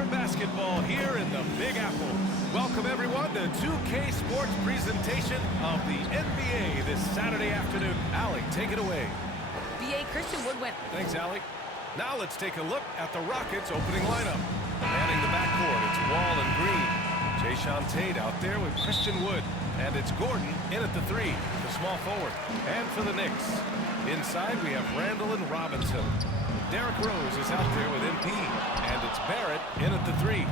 for basketball here in the Big Apple. Welcome, everyone, to 2K Sports presentation of the NBA this Saturday afternoon. Allie, take it away. BA Christian Wood went. Thanks, Allie. Now let's take a look at the Rockets' opening lineup. Manning the backcourt, it's Wall and Green. Jayshawn Tate out there with Christian Wood. And it's Gordon in at the 3, the small forward. And for the Knicks, inside we have Randall and Robinson. Derrick Rose is out there with MP. And it's Barrett in at the 3.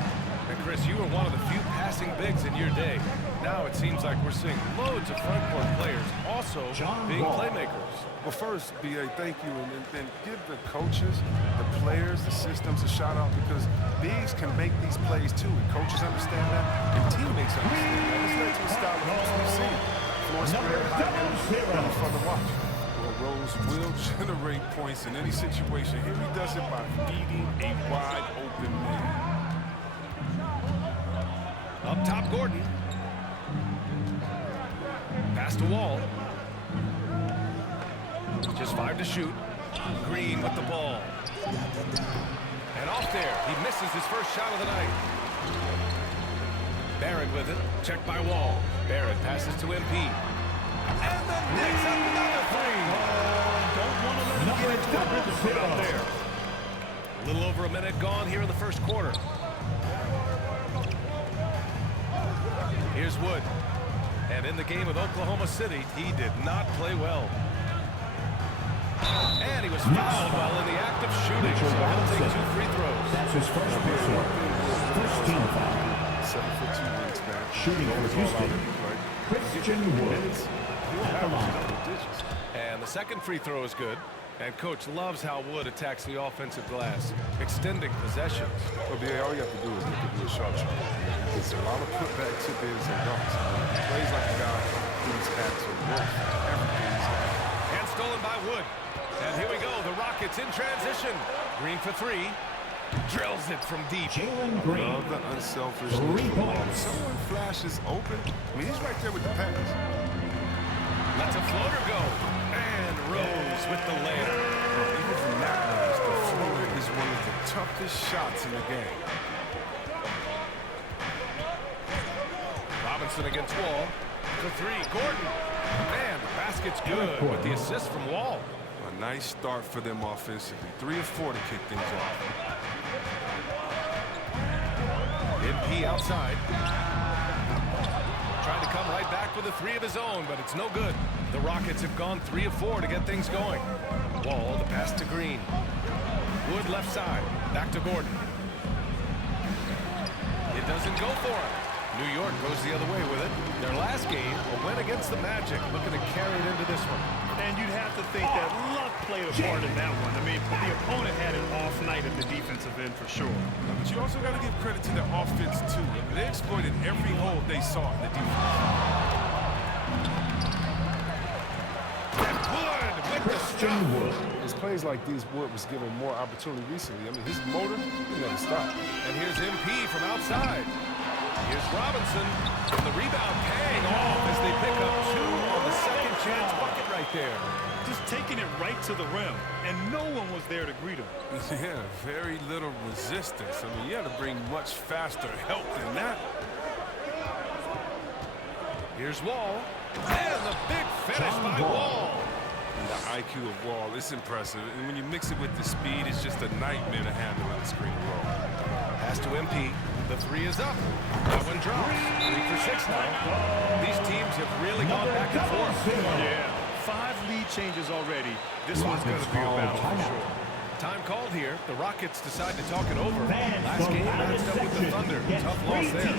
And Chris, you were one of the few passing bigs in your day. Now it seems like we're seeing loads of front court players also being playmakers. Well, first, B.A., thank you, and then give the coaches, the players, the systems a shout-out because bigs can make these plays, too, and coaches understand that, and teammates understand that. This led to a style of hoops we've seen. Floor spread, high end, really fun to watch. Well, Rose will generate points in any situation. Here he does it by feeding a wide-open man. Up top, Gordon. Pass to Wall. Just 5 to shoot. Green with the ball. And off there. He misses his first shot of the night. Barrett with it. Checked by Wall. Barrett passes to MP. And the Knicks another 3. Don't want to let him get into a rhythm out there. A little over a minute gone here in the first quarter. Here's Wood. And in the game with Oklahoma City, he did not play well. And he was fouled while in the act of shooting, so he'll take 2 free throws. That's his first personal. First team foul. 7'2" wingspan. Shooting for Houston, Christian Wood at the line. And the second free throw is good. And Coach loves how Wood attacks the offensive glass, extending possessions. Well, BA, all you have to do is look at Wood sharp. There's a lot of putback, tip-ins, and dunks. He plays like a guy who's had to work everything he's had. And stolen by Wood. And here we go, the Rockets in transition. Green for 3. Drills it from deep. Jalen Green. Love the unselfish. 3 points. Someone flashes open. I mean, he's right there with the pass. Lets a floater go. And Rose with the layup. Even from that range, the floater is one of the toughest shots in the game. Robinson against Wall. For 3, Gordon. Man, the basket's good with the assist from Wall. A nice start for them offensively. 3 or 4 to kick things off. MP outside. Trying to come right back with a 3 of his own, but it's no good. The Rockets have gone 3 of 4 to get things going. Wall, the pass to Green. Wood left side. Back to Gordon. It doesn't go for him. New York goes the other way with it. Their last game, a win against the Magic, looking to carry it into this one. And you'd have to think that luck played a part in that one. I mean, the opponent had an off night at the defensive end for sure. But you also got to give credit to the offense, too. They exploited every hole they saw in the defense. And Wood with the stuff. It's plays like these Wood was given more opportunity recently. I mean, his motor, he never stopped. And here's MP from outside. Here's Robinson. And the rebound paying off as they pick up 2 on the second chance bucket right there. Just taking it right to the rim, and no one was there to greet him. Yeah, very little resistance. I mean, you had to bring much faster help than that. Here's Wall. And the big finish by Wall. And the IQ of Wall, it's impressive. And when you mix it with the speed, it's just a nightmare to handle on the screen and roll. Pass to MP. The 3 is up. That one drops. 3 for 6 now. These teams have really gone back and forth. Yeah, 5 lead changes already. This one's going to be a battle for sure. Time called here. The Rockets decide to talk it over. Last game matched up with the Thunder. Tough loss there.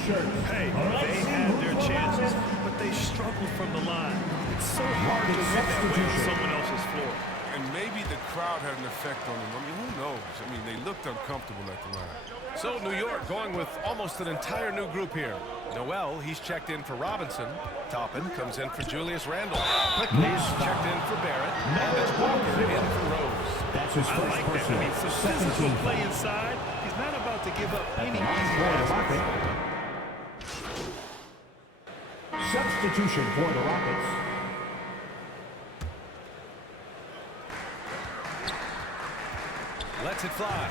Hey, they had their chances, but they struggled from the line. It's so hard to win that way on someone else's floor. And maybe the crowd had an effect on them. I mean, who knows? I mean, they looked uncomfortable at the line. So New York going with almost an entire new group here. Noel, he's checked in for Robinson. Toppin comes in for Julius Randle. Quickly's checked in for Barrett. And it's Walker in for Rose. That's his first I like that. I mean, some physical play inside. He's not about to give up any easy passes. Substitution for the Rockets. Lets it fly.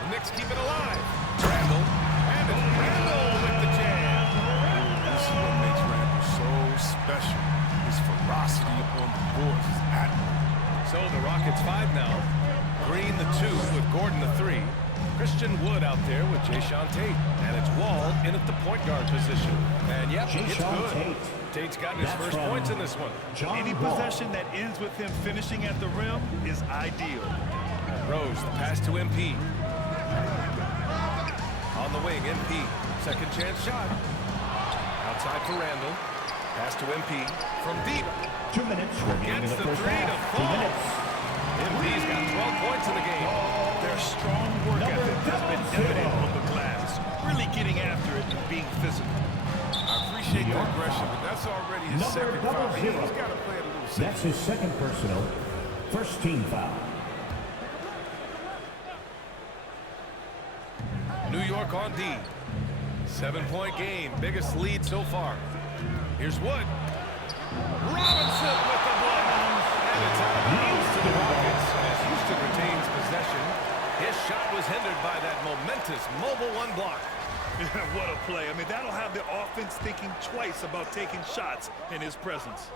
The Knicks keep it alive. Randall. And it's Randall with the jam. This is what makes Randall so special. His ferocity on the boards is admirable. So the Rockets 5 now. Green the 2 with Gordon the 3. Christian Wood out there with Jayshawn Tate. And it's Wall in at the point guard position. And yep, it's good. Tate's gotten his first points in this one. Any possession that ends with him finishing at the rim is ideal. Rose, the pass to MP. On the wing, MP. Second chance shot. Outside for Randall. Pass to MP. From deep. 2 minutes remaining in Gets the the first 3 to half. 2 fall. minutes. MP's got 12 points in the game. Their strong work ethic has been evident on the glass. Really getting after it and being physical. I appreciate the aggression, but that's already his second foul. He's got to play it a little safe. That's his second personal. First team foul. New York on D. 7-point game. Biggest lead so far. Here's Wood. Robinson with the block. And it's out of bounds to the Rockets as Houston retains possession. His shot was hindered by that momentous mobile 1 block. What a play. I mean, that'll have the offense thinking twice about taking shots in his presence.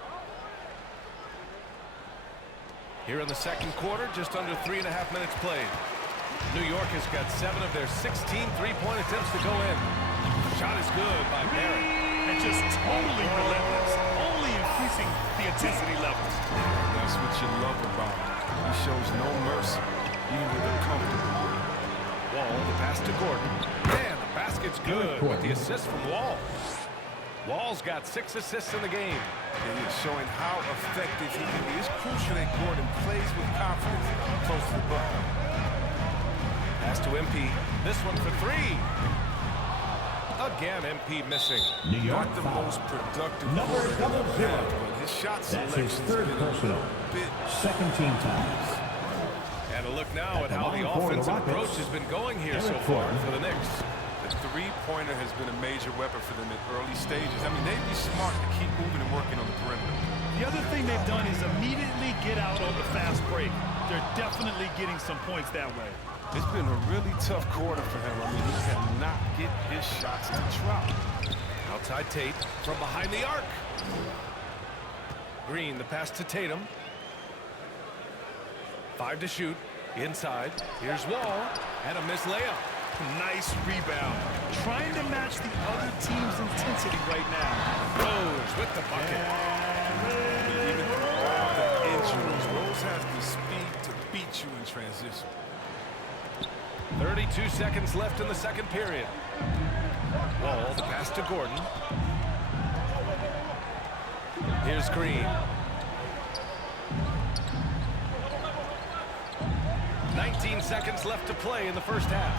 Here in the second quarter, just under 3.5 minutes played. New York has got 7 of their 16 three-point attempts to go in. Shot is good by Barrett. And just totally relentless, only increasing the intensity levels. That's what you love about him. He shows no mercy, even with a comfortable. Wall, the pass to Gordon. Man, the basket's good with the assist from Wall. Wall's got 6 assists in the game. And he's showing how effective he can be. It's crucial that Gordon plays with confidence close to the bucket. Pass to MP. This one for 3. Again, MP missing. New York Not the foul. most productive Number quarter double he'll zero. have, but his shot That's selection his has third been personal. a bit. Second team foul. And a look now at how the line for the offensive Rockets, approach has been going here so Eric far Gordon. for the Knicks. The three-pointer has been a major weapon for them at early stages. I mean, they'd be smart to keep moving and working on the perimeter. The other thing they've done is immediately get out on the fast break. They're definitely getting some points that way. It's been a really tough quarter for him. I mean, he cannot get his shots to drop. Outside Tate from behind the arc. Green, the pass to Tatum. 5 to shoot. Inside. Here's Wall. And a missed layup. Nice rebound. Trying to match the other team's intensity right now. Rose with the bucket. Even with all the injuries, Rose has the speed to beat you in transition. 32 seconds left in the second period. Wall, the pass to Gordon. Here's Green. 19 seconds left to play in the first half.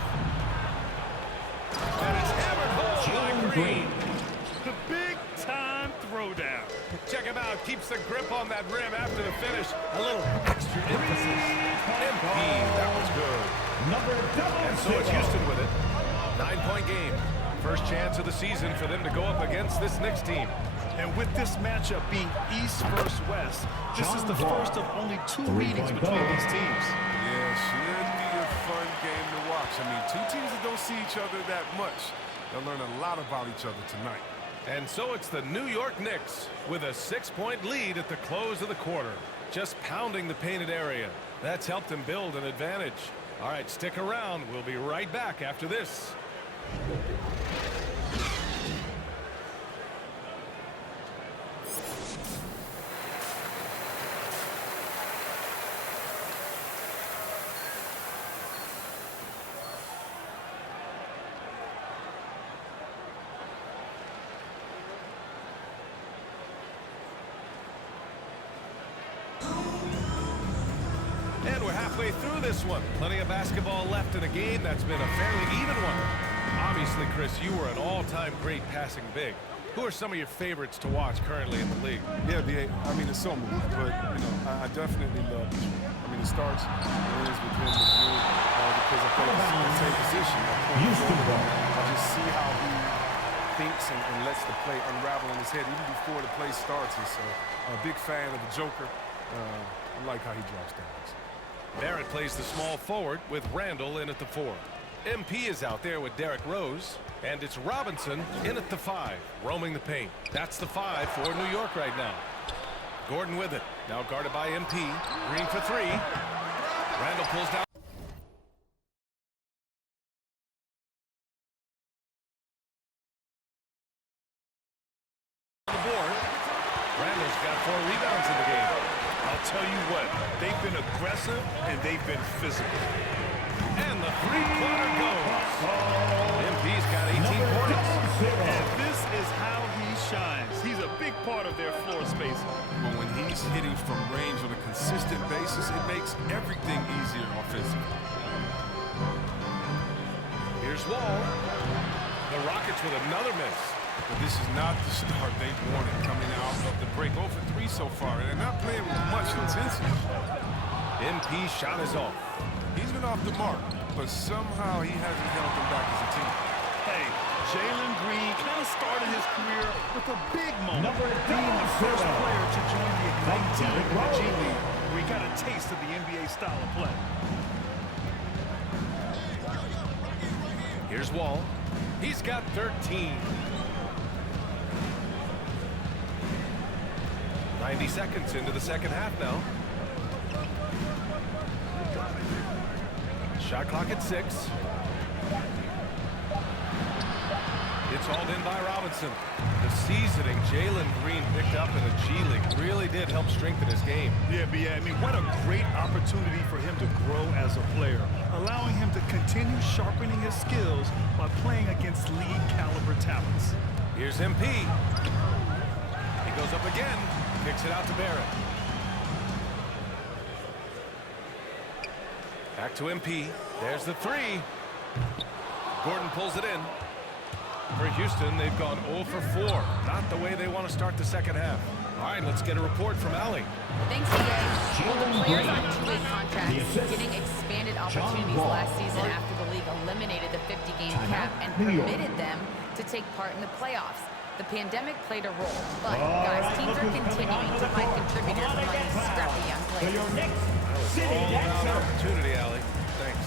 And it's hammered home by Green. The big-time throwdown. Check him out. Keeps the grip on that rim after the finish. A little extra emphasis. MP, that was good. Number double And so it's zero. Houston with it. 9-point game. First chance of the season for them to go up against this Knicks team. And with this matchup being East versus West, this is the first of only 2 meetings between these teams. Yeah, should be a fun game to watch. I mean, 2 teams that don't see each other that much. They'll learn a lot about each other tonight. And so it's the New York Knicks with a 6-point lead at the close of the quarter. Just pounding the painted area. That's helped them build an advantage. All right, stick around. We'll be right back after this. And we're halfway through this one. Plenty of basketball left in a game that's been a fairly even one. Obviously, Chris, you were an all-time great passing big. Who are some of your favorites to watch currently in the league? Yeah, I mean, it's so many, but, you know, I definitely love this one. I mean, it starts and ends with him with you because I play the same position. I just see how he thinks and lets the play unravel in his head even before the play starts. And so, a big fan of the Joker. I like how he drops down. Barrett plays the small forward with Randall in at the 4. MP is out there with Derrick Rose. And it's Robinson in at the 5, roaming the paint. That's the 5 for New York right now. Gordon with it. Now guarded by MP. Green for 3. Randall pulls down. The board. Randall's got 4 rebounds in the game. I'll tell you what, they've been aggressive and they've been physical. And the three-pointer goes. MP's got 18 points. And this is how he shines. He's a big part of their floor spacing. But when he's hitting from range on a consistent basis, it makes everything easier offensively. Here's Wall. The Rockets with another miss. But this is not the start they wanted coming out of the break. 0 for 3 so far, and they're not playing with much intensity. MP shot is off. He's been off the mark, but somehow he hasn't held them back as a team. Hey, Jalen Green kind of started his career with a big moment, being the first player to join the Ignite team in the G League, where he got a taste of the NBA style of play. Here's Wall. He's got 13. 90 seconds into the second half now. Shot clock at 6. It's hauled in by Robinson. The seasoning Jalen Green picked up in the G League really did help strengthen his game. Yeah, I mean, what a great opportunity for him to grow as a player, allowing him to continue sharpening his skills by playing against league-caliber talents. Here's MP. He goes up again, kicks it out to Barrett. Back to MP. There's the 3. Gordon pulls it in. For Houston, they've gone 0 for 4. Not the way they want to start the second half. All right, let's get a report from Allie. Thanks, EA. Well, the players on two-way contracts getting expanded opportunities last season after the league eliminated the 50-game cap and permitted them to take part in the playoffs. The pandemic played a role, but guys, teams are continuing to find contributors among these scrappy young players. All about opportunity, Allie. Thanks.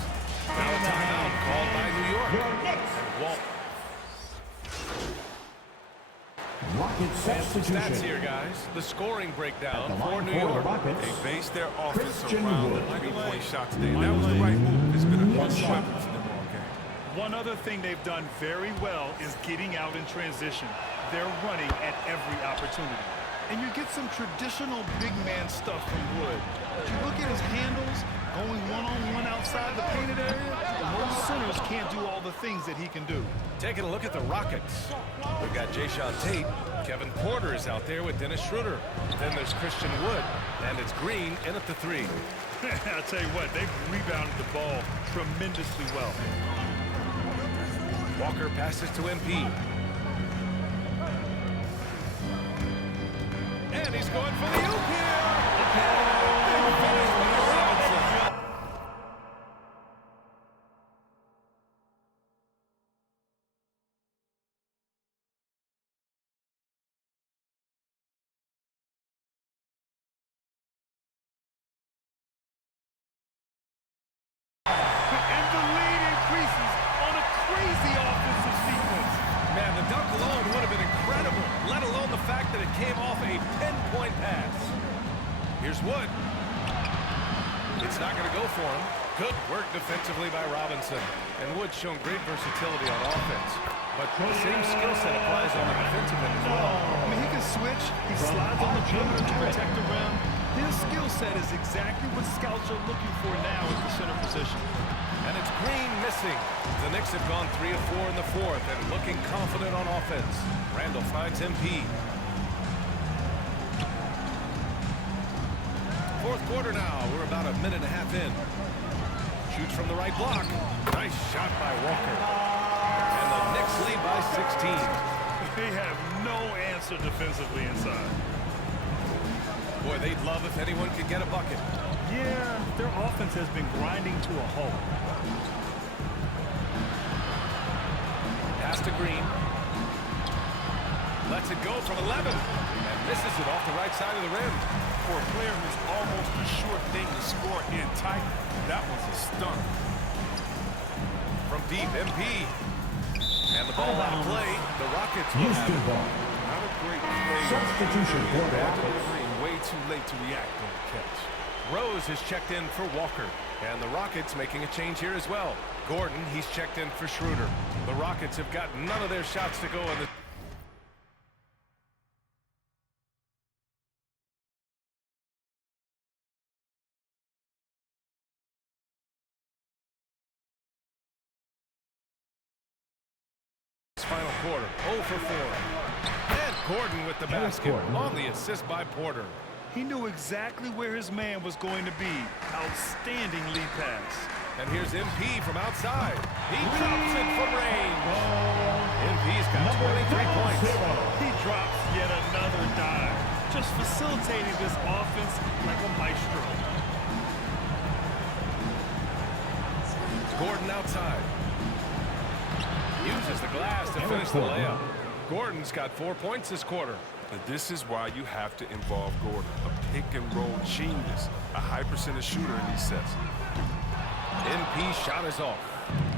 Now a timeout called by New York. And Walt. Stats here, guys. The scoring breakdown for New York. They based their offense around the 3-point shot today, and that was the right move. It's been a good weapon for them all game. One other thing they've done very well is getting out in transition. They're running at every opportunity. And you get some traditional big man stuff from Wood. If you look at his handles, going one-on-one outside the painted area, most centers can't do all the things that he can do. Taking a look at the Rockets. We've got Jayshawn Tate. Kevin Porter is out there with Dennis Schroeder. Then there's Christian Wood. And it's Green in at the 3. I'll tell you what, they've rebounded the ball tremendously well. Walker passes to MP. And he's going for the oop here. Big finish by Robinson. And the lead increases on a crazy offensive sequence. Man, the dunk alone would have been incredible, let alone the fact that it came off a 10-point pass. Here's Wood. It's not going to go for him. Good work defensively by Robinson. And Wood's shown great versatility on offense. But the same skill set applies on the defensive end as well. I mean, he can switch. He slides on the perimeter to protect the rim. His skill set is exactly what scouts are looking for now at the center position. And it's Green missing. The Knicks have gone 3 of 4 in the fourth and looking confident on offense. Randall finds MP. Fourth quarter now. We're about a minute and a half in. Shoots from the right block. Nice shot by Walker. And the Knicks lead by 16. They have no answer defensively inside. Boy, they'd love if anyone could get a bucket. Yeah, their offense has been grinding to a halt. Pass to Green. Lets it go from 11. And misses it off the right side of the rim. for a player who's almost a sure thing to score in tight, that was a stunner. From deep, MP. And the ball out of play. The Rockets will have it. Not a great play. Substitution for the Bad Rockets. delivery and way too late to react on the catch. Rose has checked in for Walker. And the Rockets making a change here as well. Gordon, he's checked in for Schroeder. The Rockets have got none of their shots to go in the final quarter. 0 for 4. And Gordon with the basket on the assist by Porter. He knew exactly where his man was going to be. Outstanding lead pass. And here's MP from outside. He drops it from range. MP's got 23 points. He drops yet another dive. Just facilitating this offense like a maestro. Gordon outside. Uses the glass to finish the layup. Gordon's got 4 points this quarter. And this is why you have to involve Gordon. A pick-and-roll genius. A high percentage shooter in these sets. NP shot is off.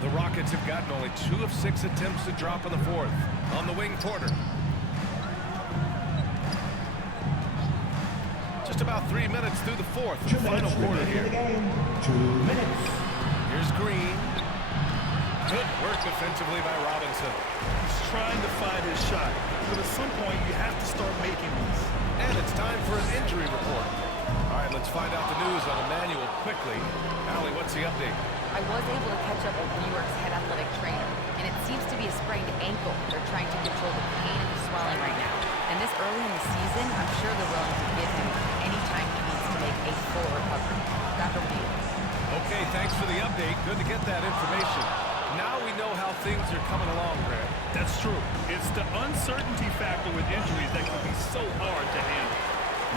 The Rockets have gotten only 2 of 6 attempts to drop in the fourth. On the wing, Porter. Just about 3 minutes through the fourth. The final quarter here. 2 minutes. Here's Green. Good work defensively by Robinson. He's trying to find his shot, but at some point you have to start making these. And it's time for an injury report. All right, let's find out the news on Emmanuel quickly. Allie, what's the update? I was able to catch up with New York's head athletic trainer, and it seems to be a sprained ankle. They're trying to control the pain and the swelling right now. And this early in the season, I'm sure they're willing to give him any time he needs to make a full recovery. Dr. O'Neill. Okay, thanks for the update. Good to get that information. Now we know how things are coming along, Grant. That's true. It's the uncertainty factor with injuries that can be so hard to handle.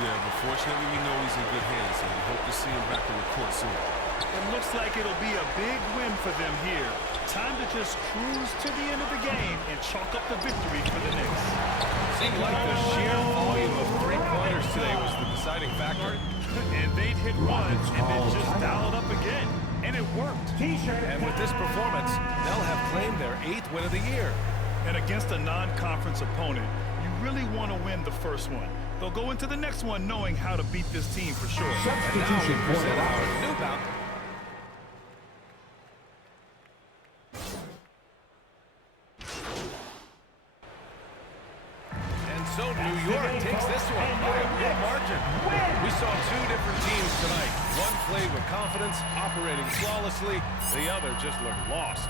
Yeah, but fortunately we know he's in good hands, and we hope to see him back on the court soon. It looks like it'll be a big win for them here. Time to just cruise to the end of the game and chalk up the victory for the Knicks. Seemed like the sheer volume of three-pointers today was the deciding factor. And they'd hit one and then just dial it up again. And it worked. And with this performance, they'll have claimed their 8th win of the year. And against a non-conference opponent, you really want to win the first one. They'll go into the next one knowing how to beat this team for sure. Substitution for the Our Rockets. new bout. And so New York takes this one by a big margin. We saw 2 different teams tonight. One played with confidence, operating flawlessly. The other just looked lost.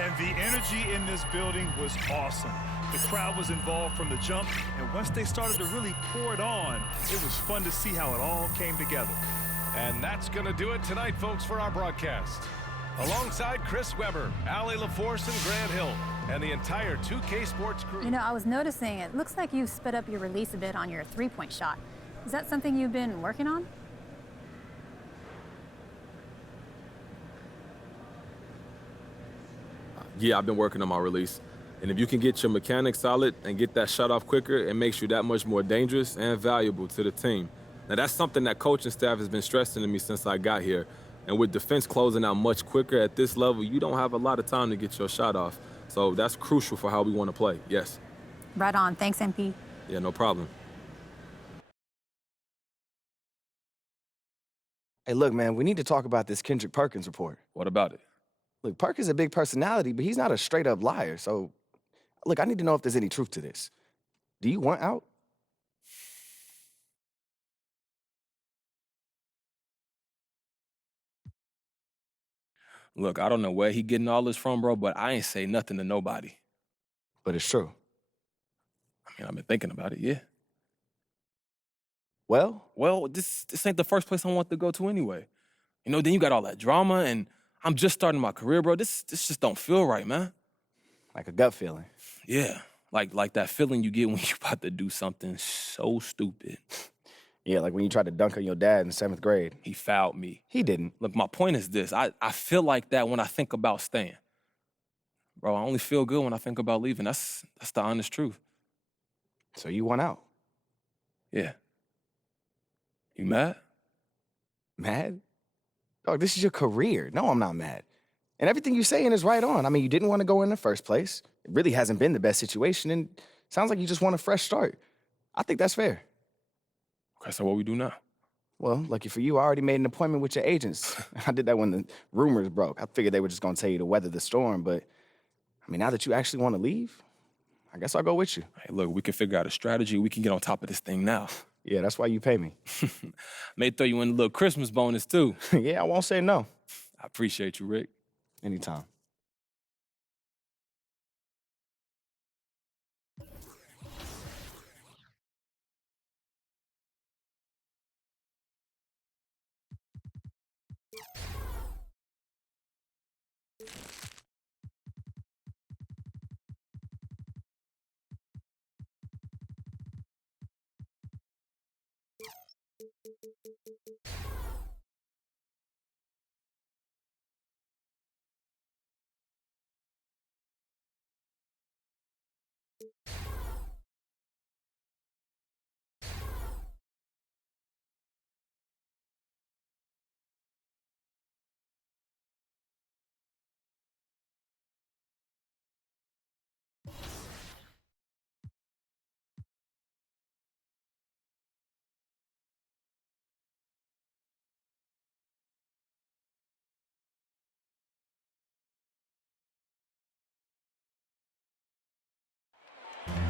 And the energy in this building was awesome. The crowd was involved from the jump, and once they started to really pour it on, it was fun to see how it all came together. And that's going to do it tonight, folks, for our broadcast. Alongside Chris Webber, Allie LaForce, and Grant Hill, and the entire 2K Sports crew. You know, I was noticing it looks like you've sped up your release a bit on your three-point shot. Is that something you've been working on? Yeah, I've been working on my release. And if you can get your mechanics solid and get that shot off quicker, it makes you that much more dangerous and valuable to the team. Now, that's something that coaching staff has been stressing to me since I got here. And with defense closing out much quicker at this level, you don't have a lot of time to get your shot off. So that's crucial for how we want to play, yes. Right on. Thanks, MP. Yeah, no problem. Hey, look, man, we need to talk about this Kendrick Perkins report. What about it? Look, Perkins is a big personality, but he's not a straight-up liar. So, look, I need to know if there's any truth to this. Do you want out? Look, I don't know where he getting all this from, bro, but I ain't say nothing to nobody. But it's true. I mean, I've been thinking about it, yeah. Well, this ain't the first place I want to go to anyway. You know, then you got all that drama, and I'm just starting my career, bro. This just don't feel right, man. like a gut feeling. Yeah, like that feeling you get when you're about to do something so stupid. Yeah, like when you tried to dunk on your dad in 7th grade. He fouled me. He didn't. Look, my point is this. I feel like that when I think about staying. Bro, I only feel good when I think about leaving. That's the honest truth. So you want out? Yeah. You mad? Mad? Dog, this is your career. No, I'm not mad. And everything you're saying is right on. I mean, you didn't want to go in the first place. It really hasn't been the best situation, and sounds like you just want a fresh start. I think that's fair. Okay, so what we do now? Well, lucky for you, I already made an appointment with your agents. I did that when the rumors broke. I figured they were just going to tell you to weather the storm, but, I mean, now that you actually want to leave, I guess I'll go with you. Hey, look, we can figure out a strategy. We can get on top of this thing now. Yeah, that's why you pay me. May throw you in a little Christmas bonus, too. Yeah, I won't say no. I appreciate you, Rick. Anytime.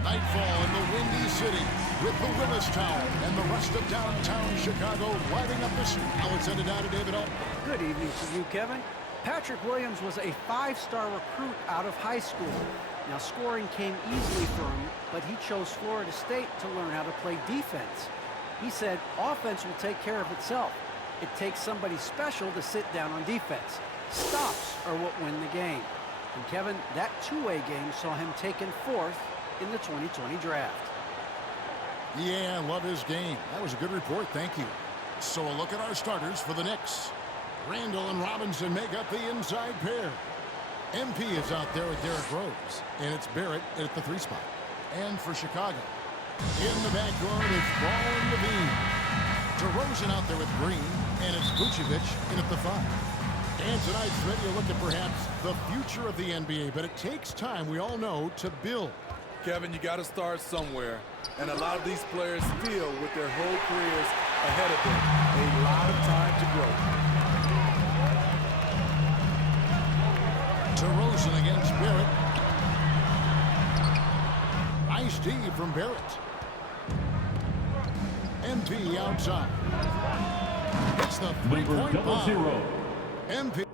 Nightfall in the Windy City with the Willis Tower and the rest of downtown Chicago lighting up the street. Now let's send it down to David Altman. Good evening to you, Kevin. Patrick Williams was a 5-star recruit out of high school. Now, scoring came easily for him, but he chose Florida State to learn how to play defense. He said offense will take care of itself. It takes somebody special to sit down on defense. Stops are what win the game. And Kevin, that two-way game saw him taken 4th in the 2020 draft. Yeah, I love his game. That was a good report, thank you. So a look at our starters for the Knicks. Randall and Robinson make up the inside pair. MP is out there with Derrick Rose, and it's Barrett at the 3 spot. And for Chicago, in the backcourt, it's Ball and Levine. DeRozan out there with Green, and it's Vucevic in at the 5. And tonight's ready to look at perhaps the future of the NBA, but it takes time, we all know, to build. Kevin, you got to start somewhere. And a lot of these players feel with their whole careers ahead of them. A lot of time to grow. DeRozan against Barrett. Nice D from Barrett. MP outside. It's the three-point bomb. MP.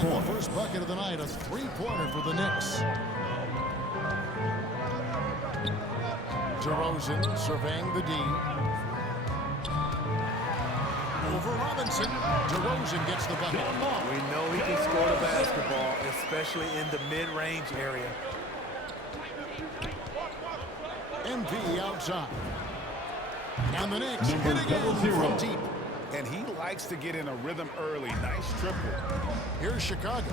The first bucket of the night, a three-pointer for the Knicks. DeRozan surveying the D. Over Robinson. DeRozan gets the bucket. We know he can score the basketball, especially in the mid-range area. MP outside. And the Knicks hit again from deep. And he likes to get in a rhythm early. Nice triple. Here's Chicago.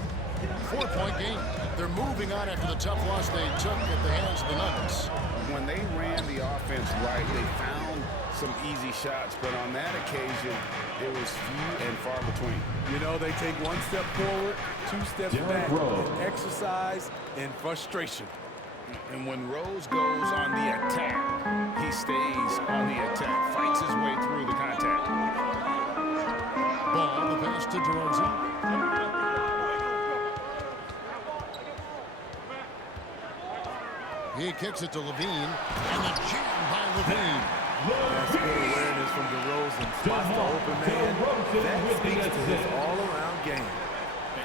4-point game. They're moving on after the tough loss they took at the hands of the Nuggets. When they ran the offense right, they found some easy shots, but on that occasion, it was few and far between. You know, they take 1 step forward, 2 steps back in exercise and frustration. And when Rose goes on the attack, he stays on the attack, fights his way through the contact. Ball, the pass to DeRozan. He kicks it to Levine, and the jam by Levine. That's good awareness from DeRozan. Spots the open man. That speaks to his all-around game.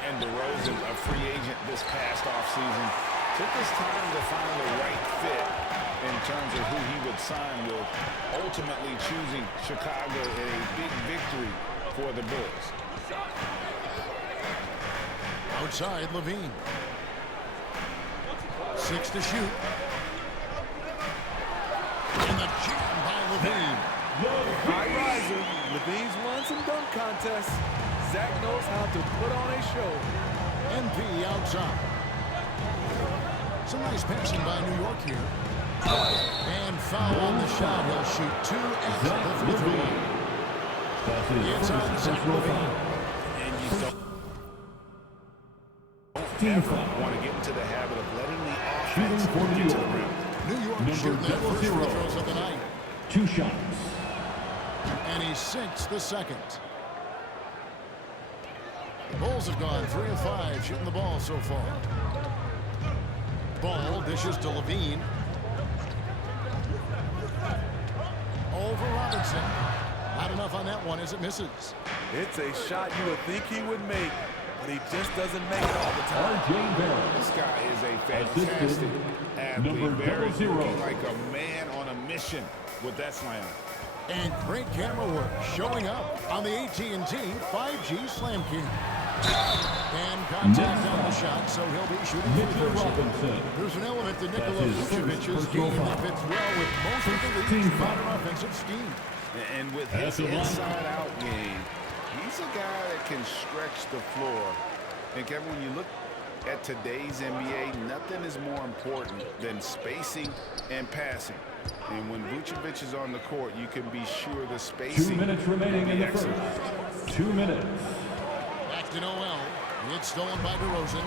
And DeRozan, a free agent this past offseason, took his time to find the right fit in terms of who he would sign with, ultimately choosing Chicago in a big victory for the Bulls. Outside, Levine. 6 to shoot. And the jam by Levine. High riser. Levine's won some dunk contests. Zach knows how to put on a show. MP outside. Some nice passing by New York here. And foul on the shot. He'll shoot 2 at the free throw line. It's on Zach Levine. And you don't ever want to get into the habit of letting the offense get to the rim. New York shooting their first free throws of the night. 2 shots. And he sinks the second. The Bulls have gone 3 of 5 shooting the ball so far. Ball dishes to Levine. Over Robinson. Not enough on that one as it misses. It's a shot you would think he would make, but he just doesn't make it all the time. This guy is a fantastic athlete. Barry looking like a man on a mission with that slam. And great camera work showing up on the AT&T 5G Slam Cam. And contact on the shot, so he'll be shooting free throws. There's an element to Nikola Vucevic's game that fits well with most of the league's modern offensive scheme. And with his inside-out game, he's a guy that can stretch the floor. And Kevin, when you look at today's NBA, nothing is more important than spacing and passing. And when Vucevic is on the court, you can be sure the spacing 2 minutes remaining in the first. 2 minutes. Back to Noel. It's stolen by DeRozan.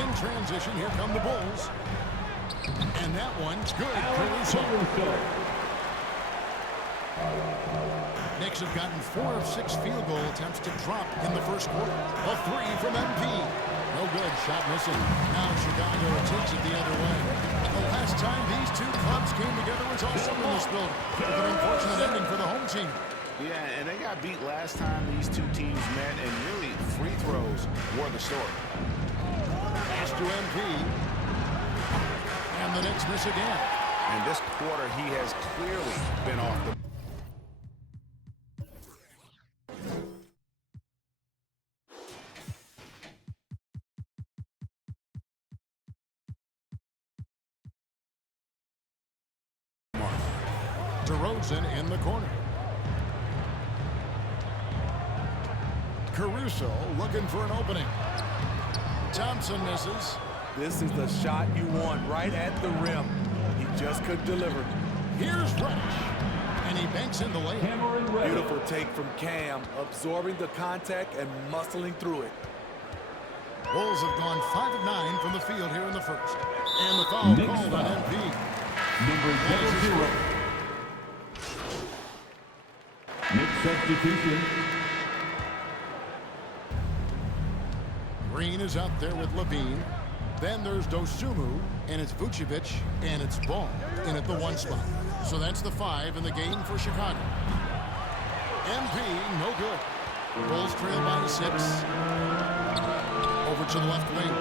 In transition, here come the Bulls. And that one's good. Caruso. Knicks have gotten 4 of 6 field goal attempts to drop in the first quarter. A 3 from MP. No good. Shot missing. Now Chicago takes it the other way. The last time these two clubs came together was also in this building. With an unfortunate ending for the home team. Yeah, and they got beat last time these two teams met, and really free throws were the story. Pass to MP. And the Knicks miss again. And this quarter, he has clearly been off the DeRozan in the corner. Caruso looking for an opening. Thompson misses. This is the shot you want right at the rim. He just couldn't deliver. Here's Reddish. And he banks in the layup. Beautiful take from Cam, absorbing the contact and muscling through it. Bulls have gone 5 of 9 from the field here in the first. And the foul called on MP. Number 0. Knicks substitution. Green is out there with Levine. Then there's Dosunmu, and it's Vucevic, and it's Ball in at the 1 spot. So that's the 5 in the game for Chicago. MP, no good. Bulls trail by 6. Over to the left wing.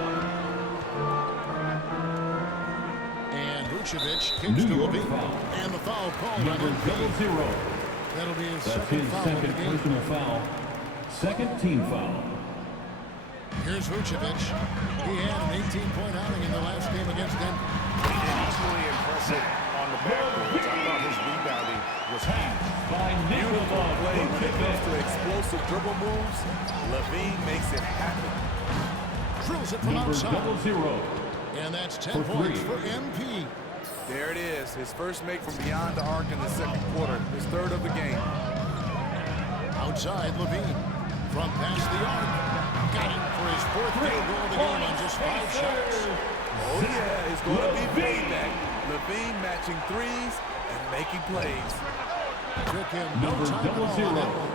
And Vucevic kicks to Levine. And the foul called on MP. That'll be his second foul of the game. Personal foul. Second team foul. Here's Vucevic. He had an 18-point outing in the last game against Denver. He's really impressive on the backboards. I thought his rebounding was huge. Beautiful play when it comes to explosive dribble moves. Levine makes it happen. Drills it from outside. 0. And that's 10 points for MP. There it is. His first make from beyond the arc in the second quarter. His third of the game. Outside Levine. From past the arc. Got it for his 4th field goal of the game on just 5 shots. Oh yeah, it's going to be payback. Levine matching threes and making plays. Took him no time at all on that one.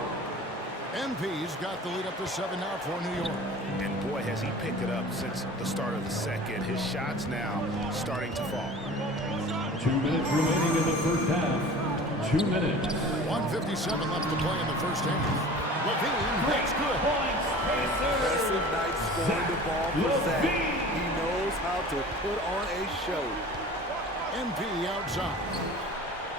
MP's got the lead up to 7 now for New York. And boy, has he picked it up since the start of the second. His shots now starting to fall. 2 minutes remaining in the first half. 2 minutes. 1:57 left to play in the first half. Levine, that's good. Impressive night scoring the ball for Zach. He knows how to put on a show. MP outside.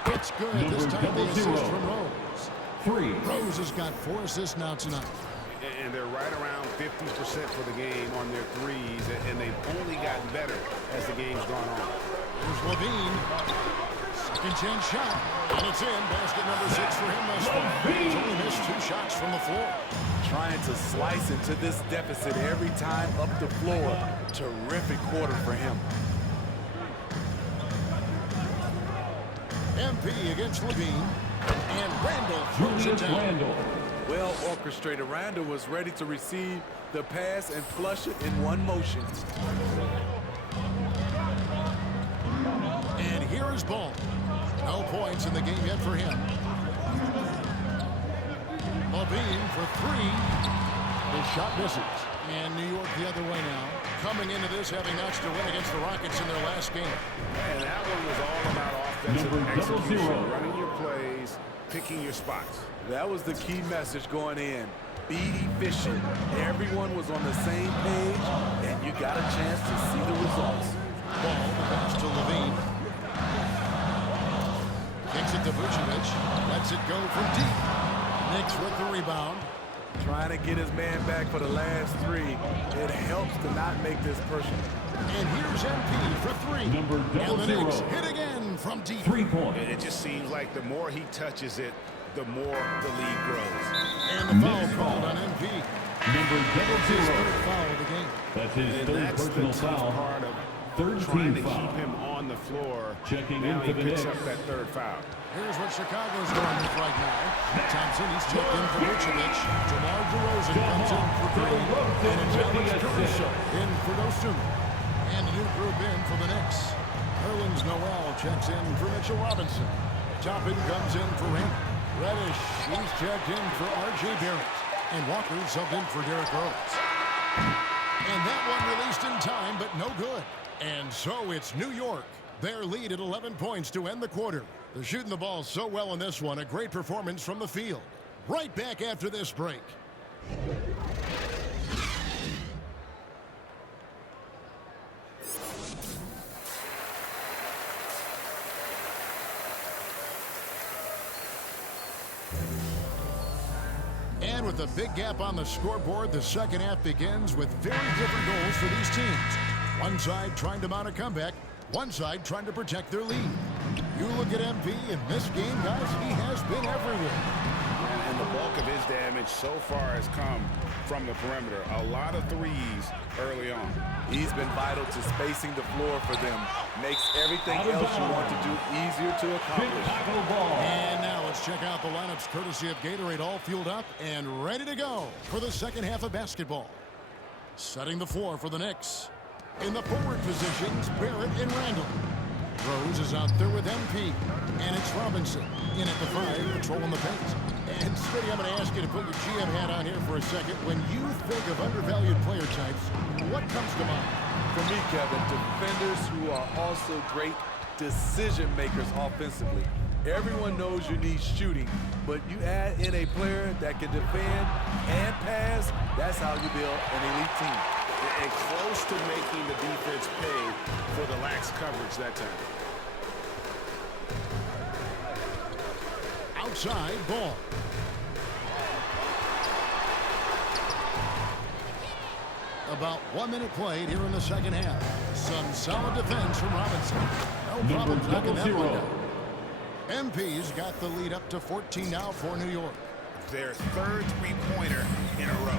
It's good. This time the assist from Rose. 3. Rose has got 4 assists now tonight. And they're right around 50% for the game on their threes, and they've only gotten better as the game's gone on. Here's Levine. Second chance shot. And it's in. Basket number 6 for him thus far. He's only missed 2 shots from the floor. trying to slice into this deficit every time up the floor. Terrific quarter for him. MP against Levine. And Randall throws it down. Well orchestrated. Randall was ready to receive the pass and flush it in one motion. And here is Ball. No points in the game yet for him. Levine for three. His shot misses. And New York the other way now. Coming into this having notched a win against the Rockets in their last game. And that one was all about offensive execution, running your plays, picking your spots. That was the key message going in. Be efficient. Everyone was on the same page, and you got a chance to see the results. Ball, the pass to Levine. Kicks it to Vucevic. Lets it go from deep. Knicks with the rebound. Trying to get his man back for the last three. It helps to not make this personal. And here's MP for three. And the Knicks hit again from deep. 3 points. It just seems like the more he touches it, the more the league grows. And the foul called on MP. Number 00. His third foul of the game. That's his And third that's personal the tough foul. part of Third trying team to foul. keep him on the floor. Checking now in he for the picks Knicks. up that third foul. Here's what Chicago's going with right now. Thompson, he's checked in for Vucevic. DeMar DeRozan comes in for Green. And it's Alex Caruso in for Dosunmu. And a new group in for the Knicks. Nerlens Noel checks in for Mitchell Robinson. Toppin comes in for Randall. Reddish, he's checked in for R.J. Barrett. And Walker subbed in for Derrick Rose. And that one released in time, but no good. And so it's New York. Their lead at 11 points to end the quarter. They're shooting the ball so well in this one. A great performance from the field. Right back after this break. And with a big gap on the scoreboard, the second half begins with very different goals for these teams. One side trying to mount a comeback, one side trying to protect their lead. You look at MP in this game, guys, he has been everywhere. And the bulk of his damage so far has come from the perimeter. A lot of threes early on. He's been vital to spacing the floor for them. Makes everything else you want to do easier to accomplish. And now let's check out the lineups courtesy of Gatorade, all fueled up and ready to go for the second half of basketball. Setting the floor for the Knicks. In the forward positions, Barrett and Randall. Rose is out there with MP. And it's Robinson in at the 5, patrolling the paint. And Smitty, I'm going to ask you to put your GM hat on here for a second. When you think of undervalued player types, what comes to mind? For me, Kevin, defenders who are also great decision makers offensively. Everyone knows you need shooting, but you add in a player that can defend and pass, that's how you build an elite team. And close to making the defense pay for the lax coverage that time. Outside ball. About 1 minute played here in the second half. Some solid defense from Robinson. No problem knocking that one down. MP's got the lead up to 14 now for New York. Their third three-pointer in a row.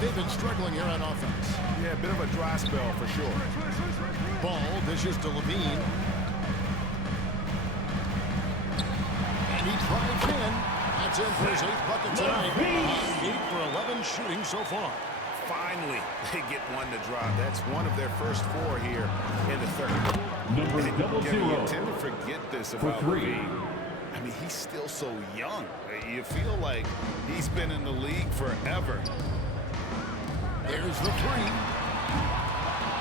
They've been struggling here on offense. Yeah, a bit of a dry spell for sure. Ball dishes to Levine. And he drives in. That's in for his 8th bucket tonight. 8 for 11 shooting so far. Finally, they get one to drop. That's one of their first 4 here in the third. Number 00. You tend to forget this about Levine. I mean, he's still so young. You feel like he's been in the league forever. There's the 3.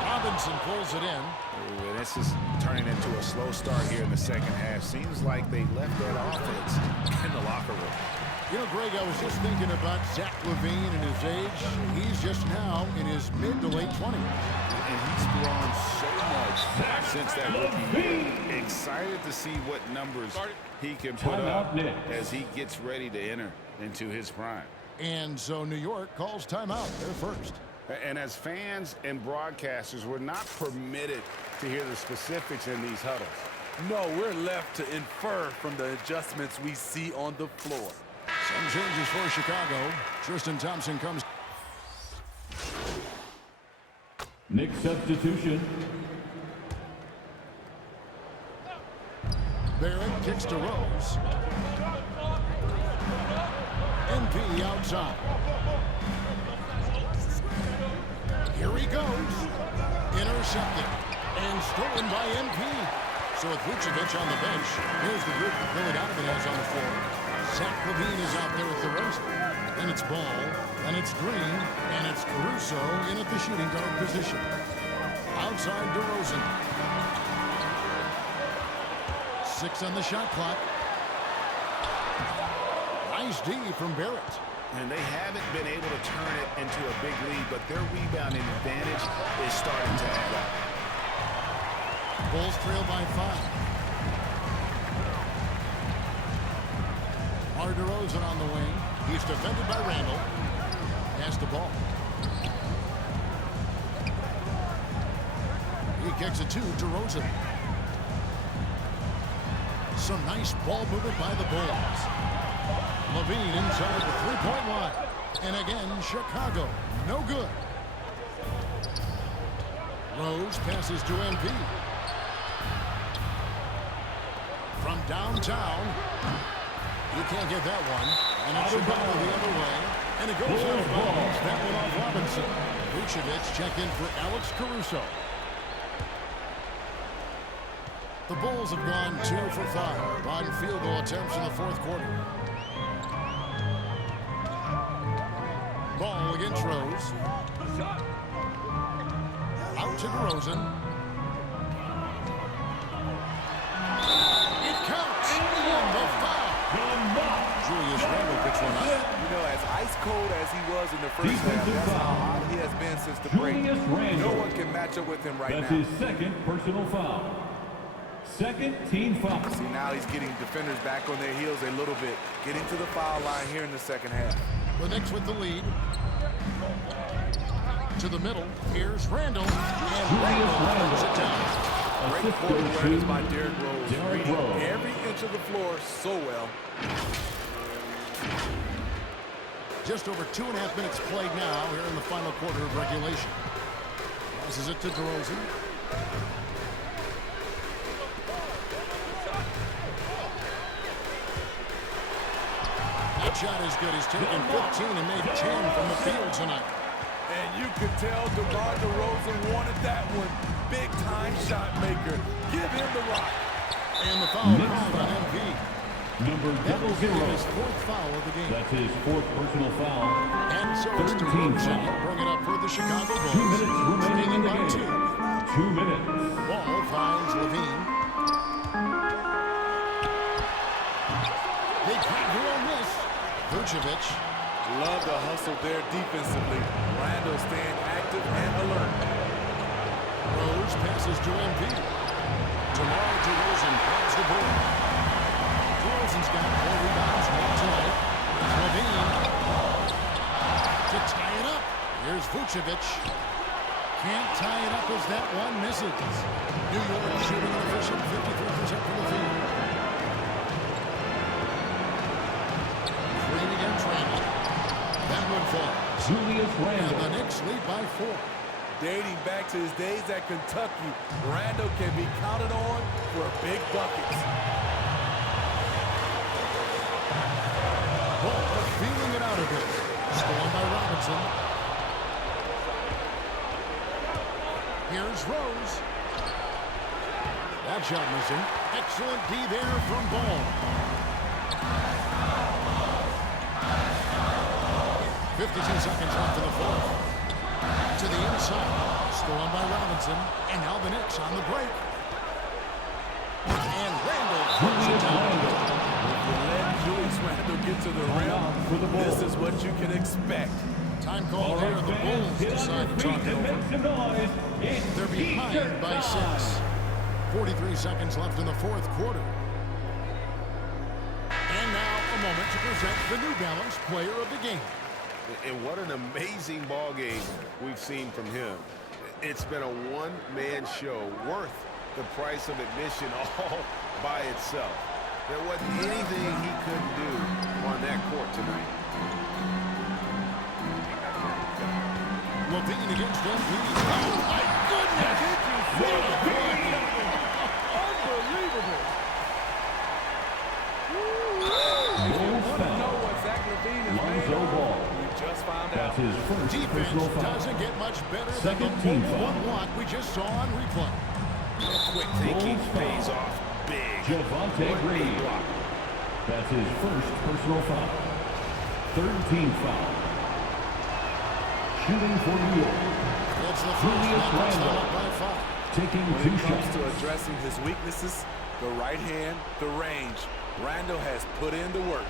Robinson pulls it in. Ooh, and this is turning into a slow start here in the second half. Seems like they left that offense in the locker room. You know, Greg, I was just thinking about Zach LaVine and his age. He's just now in his mid to late 20s. And he's grown so much since that rookie year. Excited to see what numbers he can put up as he gets ready to enter into his prime. And so New York calls timeout. They're first. And as fans and broadcasters, we're not permitted to hear the specifics in these huddles. No, we're left to infer from the adjustments we see on the floor. Some changes for Chicago. Tristan Thompson comes. Next substitution. Barrett kicks to Rose. MP outside. Here he goes. Intercepted. And stolen by MP. So with Vucevic on the bench, here's the group Billy Donovan has on the floor. Zach LaVine is out there at the roast. And it's Ball. And it's Green. And it's Caruso in at the shooting guard position. Outside DeRozan. 6 on the shot clock. Nice D from Barrett. And they haven't been able to turn it into a big lead, but their rebounding advantage is starting to add up. Bulls trail by 5. DeRozan on the wing. He's defended by Randall. Has the ball. He kicks it to DeRozan. Some nice ball movement by the Bulls. LaVine inside the three-point line. And again, Chicago. No good. Rose passes to MP. From downtown. You can't get that one. And it's Chicago the other way. And it goes out of bounds. That one off Robinson. Vucevic check in for Alex Caruso. The Bulls have gone 2 for 5 on field goal attempts in the fourth quarter. Ball against Rose. Out to DeRozan. It counts. And the foul. Julius Randle picks one up. You know, as ice cold as he was in the first half, that's how hot he has been since the break. No one can match up with him right now. That's his second personal foul. Second team foul. See, now he's getting defenders back on their heels a little bit. Getting to the foul line here in the second half. The Knicks with the lead. To the middle. Here's Randall. And Randall puts it down. Great court awareness by Derrick Rose. Reading every inch of the floor so well. Just over 2.5 minutes played now here in the final quarter of regulation. Passes it to DeRozan. That shot is good. He's taken 15 and made 10 from the field tonight. And you could tell DeMar DeRozan wanted that one. Big-time shot maker. Give him the rock. And the foul called on MP. Number That will give 00. him his 4th foul of the game. That's his 4th personal foul. And so it's 13 DeRozan. foul. Bring it up for the Chicago 2 Bulls. minutes remaining in the By game. 2. 2 minutes. Ball finds LaVine. They can't do on this. Vucevic. Love the hustle there defensively. Randall staying active and alert. Rose passes to MP. DeMar DeRozan grabs the board. DeRozan's got 4 rebounds, 1 tonight. LaVine to tie it up. Here's Vucevic. Can't tie it up as that one misses. New York shooting an efficient 53% from the field. Green against Randall. That one falls. Julius Randle. And the Knicks lead by 4. Dating back to his days at Kentucky, Randall can be counted on for big buckets. Ball feeling it out of it. Stolen by Robinson. Here's Rose. That shot missing. Excellent D there from Ball. 52 seconds left in the fourth. To the inside. Stolen by Robinson. And now the Knicks on the break. And Randall puts it down. If you let Julius Randle get to the rim, this is what you can expect. Time call here. The Bulls decide to talk it over. They're behind by 6. 43 seconds left in the fourth quarter. And now a moment to present the New Balance Player of the Game. And what an amazing ball game we've seen from him. It's been a one-man show worth the price of admission all by itself. There wasn't anything he couldn't do on that court tonight. Levine against MP. Oh, my goodness! What a play! Unbelievable. Lonzo Ball. Just found That's out. his first personal Defense foul. doesn't get much better Second than team the foul. one block we just saw on replay. Quick thinking Bulls foul. pays off big. Javante Green. That's his first personal foul. Third team foul. Shooting for New York. It's the first Julius that puts them Randle. up by 5. Taking When two it comes shots. to addressing his weaknesses, the right hand, the range, Randle has put in the work.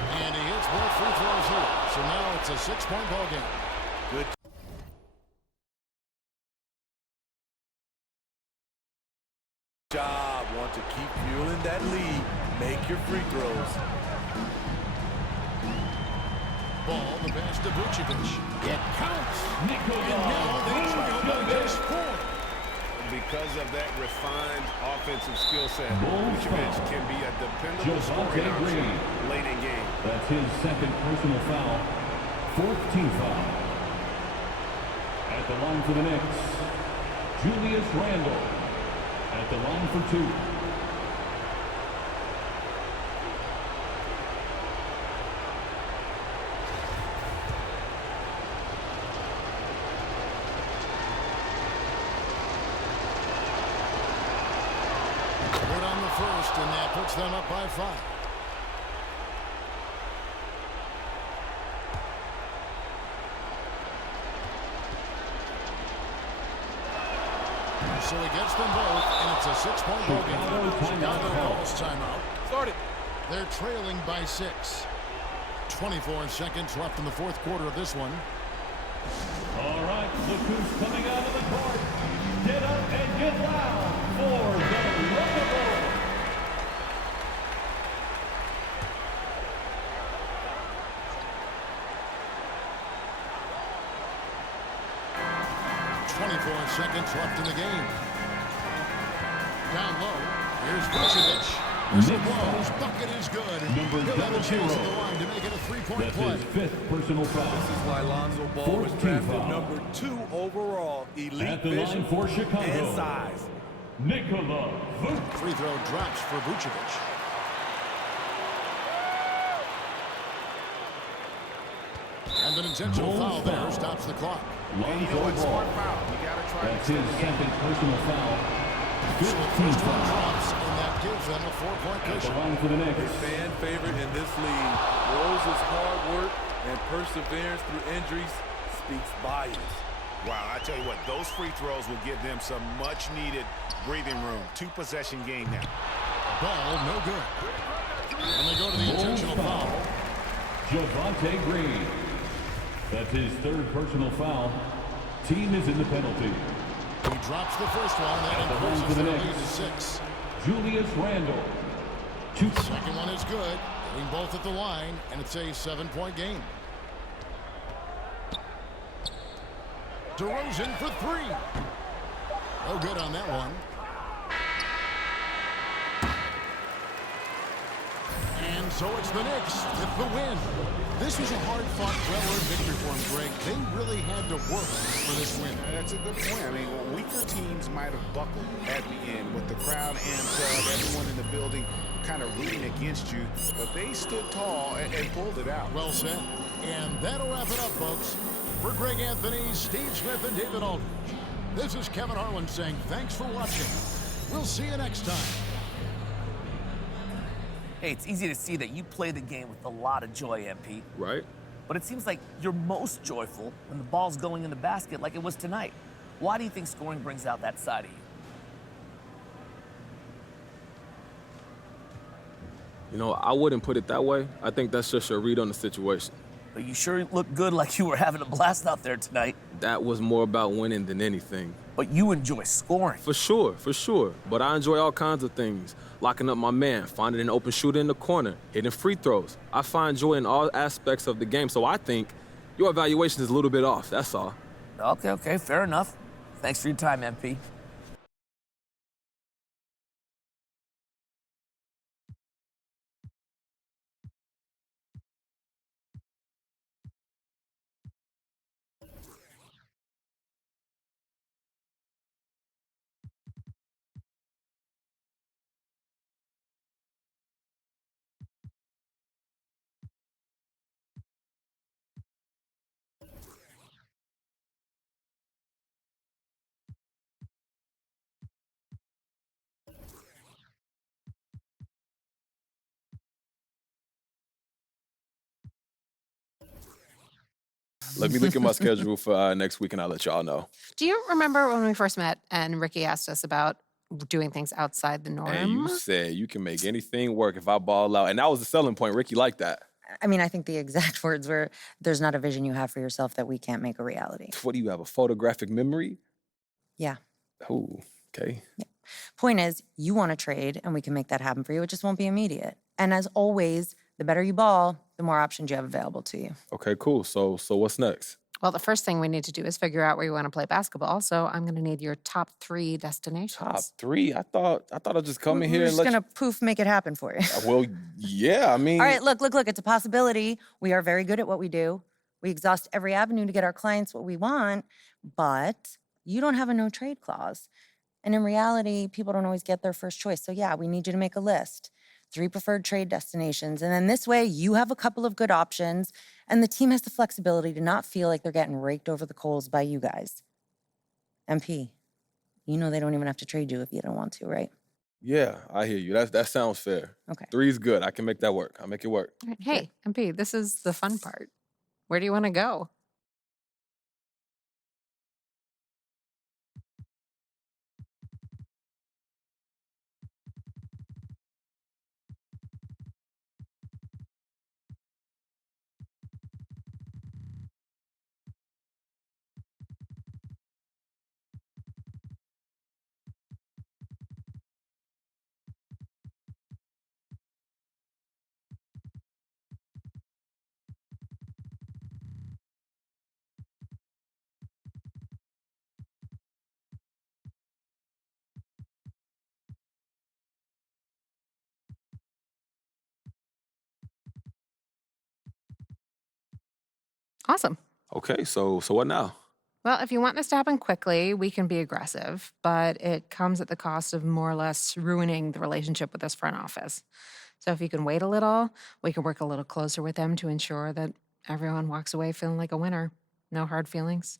And he hits both free throws here. So now it's a 6-point ball game. Good job. Want to keep fueling that lead. Make your free throws. Ball, the pass to Vucevic. It counts. And Nikola now they trail by just 4. Because of that refined offensive skill set, Bulls Vucevic foul. can be a dependable Javante scoring option Green. late in game. That's his second personal foul. Fourth team foul. At the line for the Knicks, Julius Randle. At the line for 2. Good on the first, and that puts them up by 5. So he gets them both, and it's a 6-point ball game. Chicago calls timeout. Started. They're trailing by 6. 24 seconds left in the fourth quarter of this one. All right, look who's coming out of the court. Get up and get loud for the Rockable. 24 seconds left in the game. Down low. Here's Vucevic. Whistle blows. Bucket is good. Number He'll have a chance 00. at the line to make it a 3-point That's play. his fifth personal foul. This is why Lonzo Ball was Fourth team drafted foul. number 2 overall. Elite At the line vision for Chicago. and size. Nikola Vucevic. Free throw drops for Vucevic. And an intentional Bulls foul there foul. stops the clock. Lonzo Smart Ball. foul. You got to try That's to his extend the game. second personal foul. So the 15 first one foul. drops, and that gives them a 4-point At the cushion. line for the A Knicks. fan favorite in this league. Rose's hard work and perseverance through injuries speaks volumes. Wow, I tell you what, those free throws will give them some much-needed breathing room. 2-possession game now. Ball, no good. And they go to the Bulls intentional foul. foul. Javante Green. That's his third personal foul. Team is in the penalty. He drops the first one. That At the line increases for the their lead Knicks. to 6. Julius Randle. Second one is good. Hitting both at the line, and it's a 7-point game. DeRozan for 3. No good on that one. And so it's the Knicks with the win. This was a hard-fought, well-earned victory for them, Greg. They really had to work for this win. That's a good point. I mean, weaker teams might have buckled at the end with the crowd amped up, everyone in the building kind of rooting against you, but they stood tall and pulled it out. Well said. And that'll wrap it up, folks. For Greg Anthony, Steve Smith, and David Aldridge, this is Kevin Harlan saying thanks for watching. We'll see you next time. Hey, it's easy to see that you play the game with a lot of joy, MP. Right? But it seems like you're most joyful when the ball's going in the basket like it was tonight. Why do you think scoring brings out that side of you? You know, I wouldn't put it that way. I think that's just your read on the situation. But you sure look good like you were having a blast out there tonight. That was more about winning than anything. But you enjoy scoring. For sure. But I enjoy all kinds of things. Locking up my man, finding an open shooter in the corner, hitting free throws. I find joy in all aspects of the game, so I think your evaluation is a little bit off, that's all. Okay, fair enough. Thanks for your time, MP. Let me look at my schedule for next week, and I'll let y'all know. Do you remember when we first met and Ricky asked us about doing things outside the norm? And you said you can make anything work if I ball out. And that was the selling point. Ricky liked that. I mean, I think the exact words were, there's not a vision you have for yourself that we can't make a reality. What do you have, a photographic memory? Yeah. Oh, okay. Yeah. Point is, you want to trade, and we can make that happen for you. It just won't be immediate. And as always, the better you ball, the more options you have available to you. Okay, cool. So what's next? Well, the first thing we need to do is figure out where you want to play basketball. So I'm going to need your top 3 destinations. Top 3? I thought I'd just come in here and We're just going to poof make it happen for you. Well, yeah, I mean. All right, look. It's a possibility. We are very good at what we do. We exhaust every avenue to get our clients what we want, but you don't have a no trade clause. And in reality, people don't always get their first choice. So yeah, we need you to make a list. 3 preferred trade destinations. And then this way, you have a couple of good options, and the team has the flexibility to not feel like they're getting raked over the coals by you guys. MP, you know they don't even have to trade you if you don't want to, right? Yeah, I hear you. That sounds fair. Okay. 3 is good. I can make that work. I'll make it work. Hey, MP, this is the fun part. Where do you want to go? Awesome. Okay, so what now? Well, if you want this to happen quickly, we can be aggressive, but it comes at the cost of more or less ruining the relationship with this front office. So if you can wait a little, we can work a little closer with them to ensure that everyone walks away feeling like a winner. No hard feelings.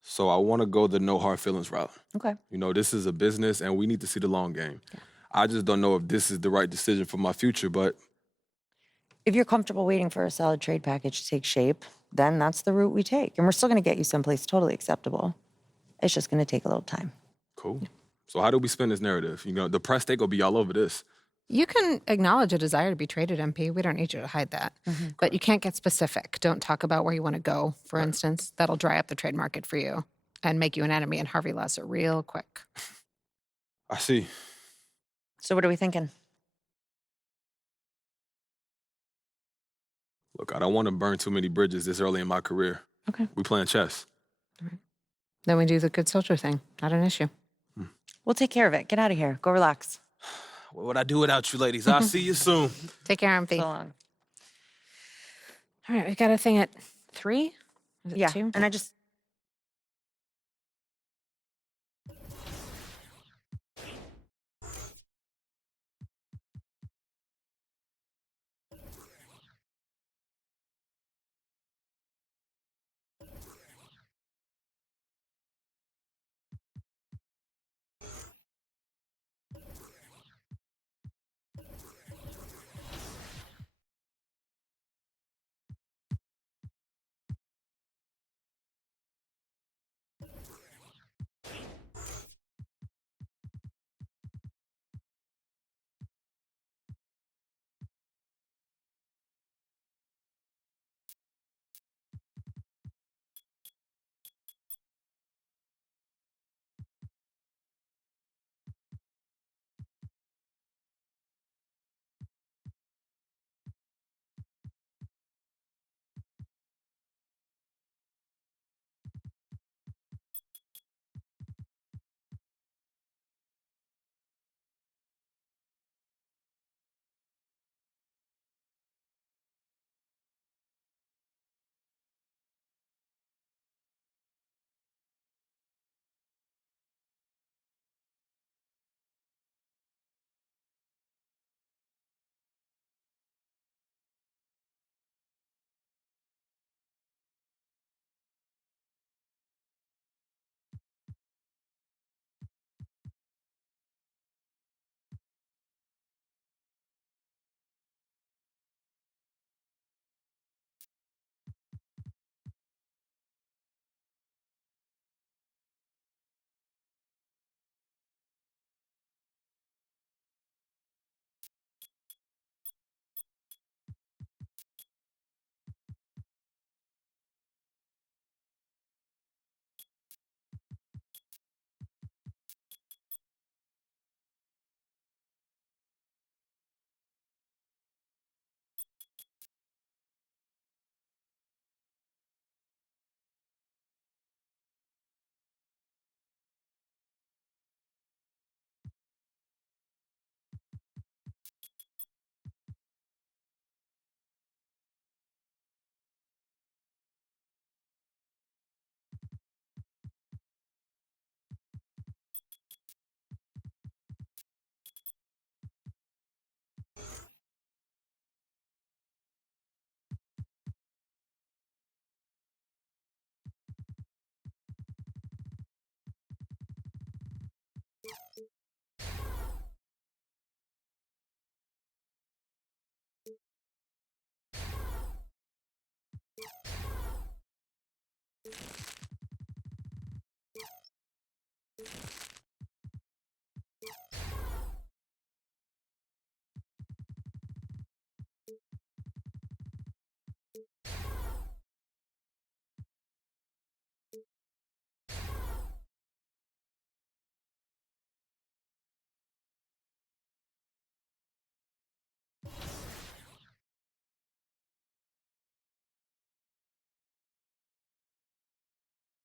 So I want to go the no hard feelings route. Okay. You know, this is a business, and we need to see the long game. Yeah. I just don't know if this is the right decision for my future, but if you're comfortable waiting for a solid trade package to take shape, then that's the route we take. And we're still going to get you someplace totally acceptable. It's just going to take a little time. Cool. So how do we spin this narrative? You know, the press, they gonna be all over this. You can acknowledge a desire to be traded, MP. We don't need you to hide that. Mm-hmm. But you can't get specific. Don't talk about where you want to go, for instance. That'll dry up the trade market for you and make you an enemy in Harvey Lesser real quick. I see. So what are we thinking? Look, I don't want to burn too many bridges this early in my career. Okay. We playing chess. All right. Then we do the good soldier thing. Not an issue. We'll take care of it. Get out of here. Go relax. What would I do without you ladies? I'll see you soon. Take care, MP. So long. All right, we got a thing at 3? Is it Yeah, 2? and I just